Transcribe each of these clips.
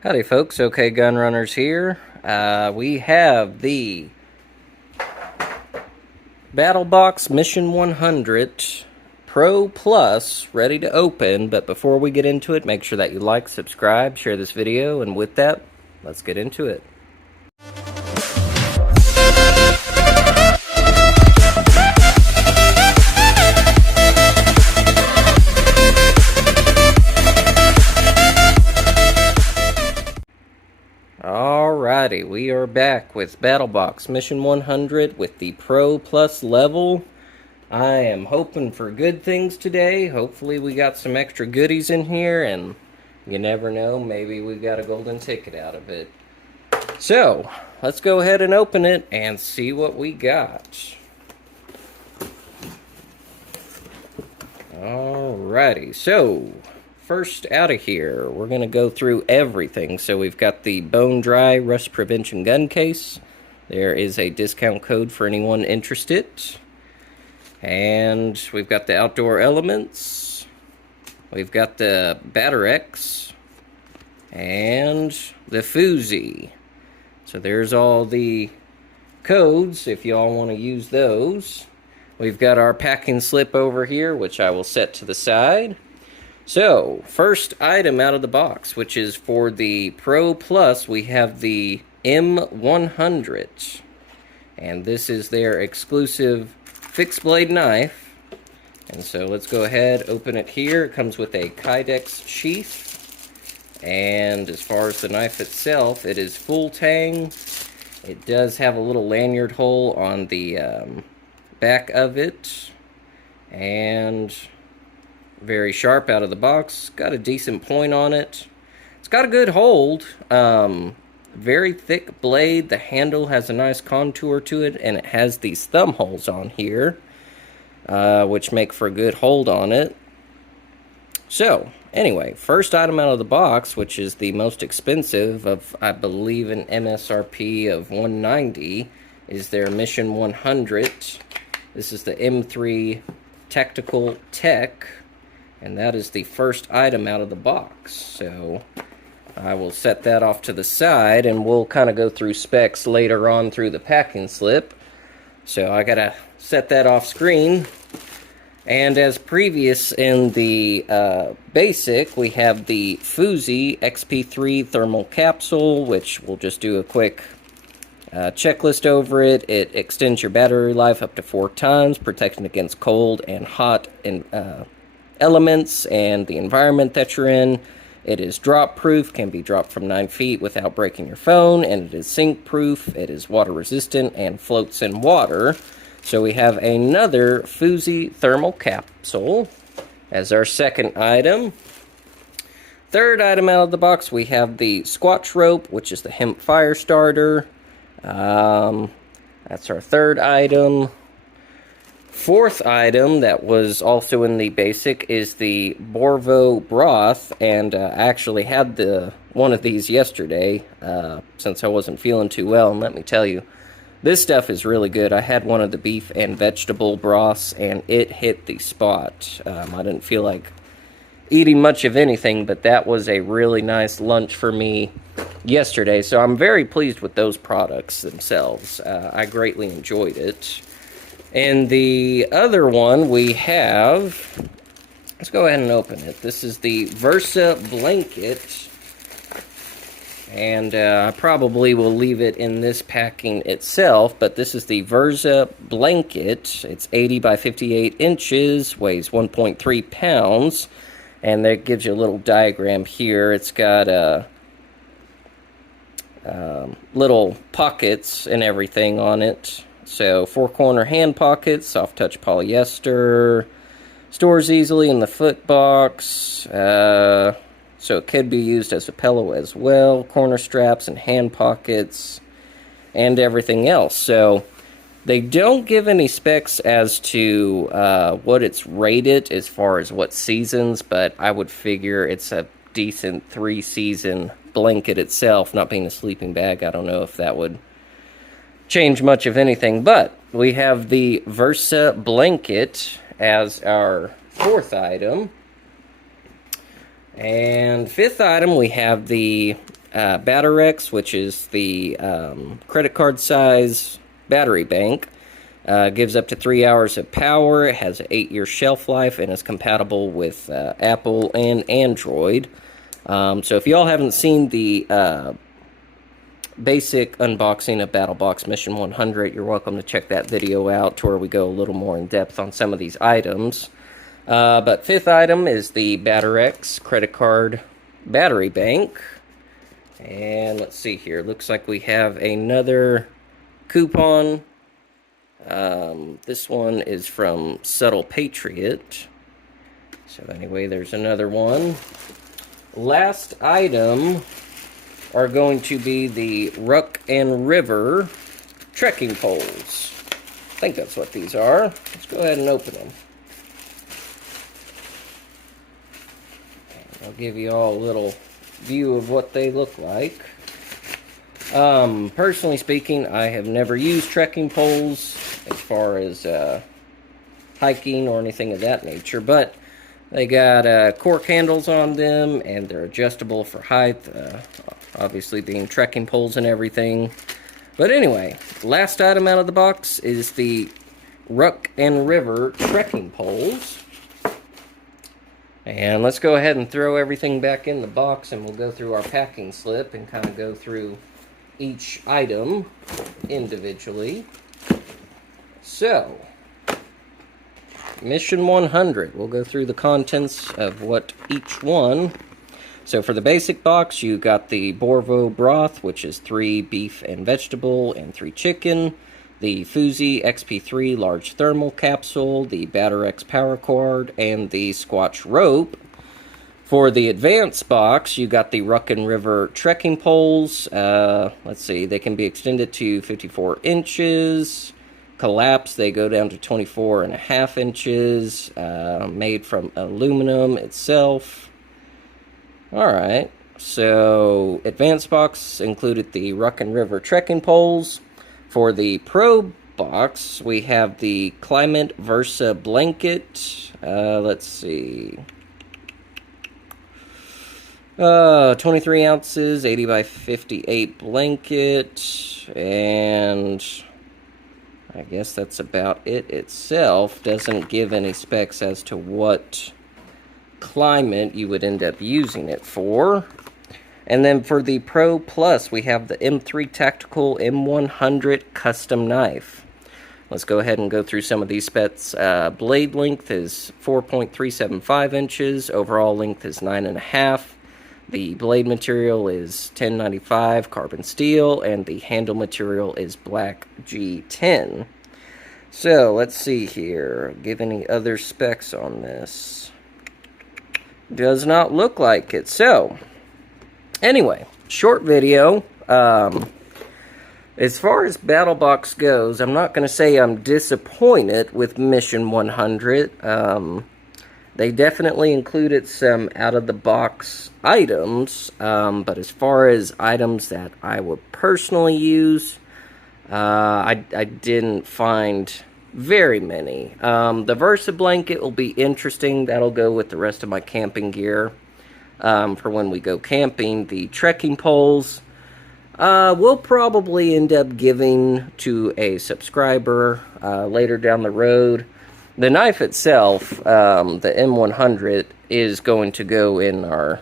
Howdy folks, OK-GUNRUNNERS here. We have the BattlBox Mission 100 Pro Plus ready to open, but before we get into it, make sure that you like, subscribe, share this video, and with that, let's get into it. Alrighty, we are back with BattlBox Mission 100 with the Pro Plus level. I am hoping for good things today. Hopefully we got some extra goodies in here, and you never know, maybe we got a golden ticket out of it. So, let's go ahead and open it and see what we got. Alrighty, so first out of here, we're going to go through everything. So we've got the Bone Dry Rust Prevention Gun Case. There is a discount code for anyone interested. And we've got the Outdoor Elements. We've got the Batterx. And the fousey. So there's all the codes if y'all want to use those. We've got our packing slip over here, which I will set to the side. So, first item out of the box, which is for the Pro Plus, we have the M100. And this is their exclusive fixed blade knife. And so let's go ahead, open it here. It comes with a Kydex sheath. And as far as the knife itself, it is full tang. It does have a little lanyard hole on the back of it. And very sharp out of the box. Got a decent point on it. It's got a good hold. Very thick blade. The handle has a nice contour to it, and it has these thumb holes on here, which make for a good hold on it. So, anyway, first item out of the box, which is the most expensive of, I believe, an MSRP of $190, is their Mission 100. This is the M3 Tactical Tech. And that is the first item out of the box. So I will set that off to the side, and we'll kind of go through specs later on through the packing slip. So I gotta set that off screen. And as previous in the basic, we have the fousey XP3 thermal capsule, which we'll just do a quick checklist over it. It extends your battery life up to 4 times, protecting against cold and hot elements and the environment that you're in. It is drop proof, can be dropped from 9 feet without breaking your phone, and it is sink proof. It is water resistant and floats in water. So we have another fousey thermal capsule as our second item. Third item out of the box, we have the Squatch Rope, which is the hemp fire starter. That's our third item. Fourth item that was also in the basic is the Borvo broth, and I actually had one of these yesterday since I wasn't feeling too well, and let me tell you, this stuff is really good. I had one of the beef and vegetable broths, and it hit the spot. I didn't feel like eating much of anything, but that was a really nice lunch for me yesterday, so I'm very pleased with those products themselves. I greatly enjoyed it. And the other one we have, let's go ahead and open it. This is the Versa blanket. And I probably will leave it in this packing itself, but this is the Versa blanket. It's 80 by 58 inches, weighs 1.3 pounds. And that gives you a little diagram here. It's got little pockets and everything on it. So, 4-corner hand pockets, soft touch polyester, stores easily in the foot box, so it could be used as a pillow as well, corner straps and hand pockets, and everything else. So, they don't give any specs as to what it's rated as far as what seasons, but I would figure it's a decent 3-season blanket itself, not being a sleeping bag. I don't know if that would change much of anything, but we have the Versa blanket as our fourth item. And fifth item, we have the Batterx, which is the credit card size battery bank. Gives up to 3 hours of power. It has an 8-year shelf life and is compatible with Apple and Android. So if y'all haven't seen the basic unboxing of BattlBox Mission 100, you're welcome to check that video out to where we go a little more in depth on some of these items. But fifth item is the Batterx credit card battery bank. And let's see here. Looks like we have another coupon. This one is from Subtle Patriot. So anyway, there's another one. Last item are going to be the Rook and River trekking poles. I think that's what these are. Let's go ahead and open them. I'll give you all a little view of what they look like. Personally speaking, I have never used trekking poles as far as hiking or anything of that nature, but they got cork handles on them, and they're adjustable for height, obviously being trekking poles and everything. But anyway, last item out of the box is the Rook and River trekking poles. And let's go ahead and throw everything back in the box, and we'll go through our packing slip and kind of go through each item individually. So, Mission 100, we'll go through the contents of what each one. So for the basic box, you got the Borvo broth, which is 3 beef and vegetable and 3 chicken. The Fousey XP3 large thermal capsule, the Batterx power cord, and the Squatch Rope. For the advanced box, you got the Rook and River trekking poles. Let's see, they can be extended to 54 inches. Collapse, they go down to 24.5 inches. Made from aluminum itself. Alright, so advanced box included the Rook and River trekking poles. For the Pro box, we have the Climate Versa blanket. Let's see. 23 ounces, 80 by 58 blanket, and I guess that's about it itself. Doesn't give any specs as to what climate you would end up using it for. And then for the Pro Plus, we have the M3 Tactical M100 Custom Knife. Let's go ahead and go through some of these specs. Blade length is 4.375 inches. Overall length is 9.5. The blade material is 1095 carbon steel, and the handle material is black G10. So, let's see here. Give any other specs on this. Does not look like it. So, anyway, short video. As far as BattlBox goes, I'm not going to say I'm disappointed with Mission 100. They definitely included some out-of-the-box items, but as far as items that I would personally use, I didn't find very many. The Versa blanket will be interesting. That'll go with the rest of my camping gear for when we go camping. The trekking poles, we'll probably end up giving to a subscriber later down the road. The knife itself, the M100, is going to go in our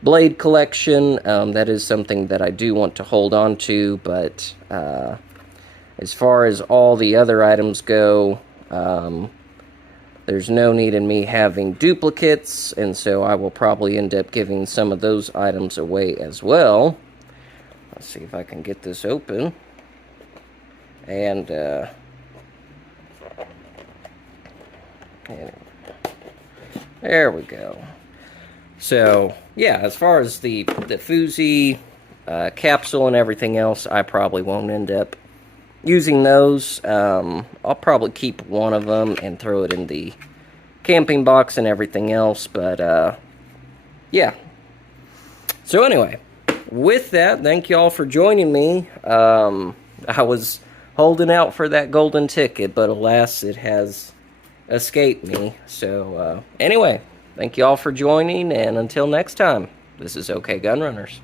blade collection. That is something that I do want to hold on to, but as far as all the other items go, there's no need in me having duplicates, and so I will probably end up giving some of those items away as well. Let's see if I can get this open. And, there we go. So, yeah, as far as the Fousey capsule and everything else, I probably won't end up using those. I'll probably keep one of them and throw it in the camping box and everything else, but, yeah. So anyway, with that, thank you all for joining me. I was holding out for that golden ticket, but alas, it has escaped me. So, anyway, thank you all for joining, and until next time, this is OK-GUNRUNNERS.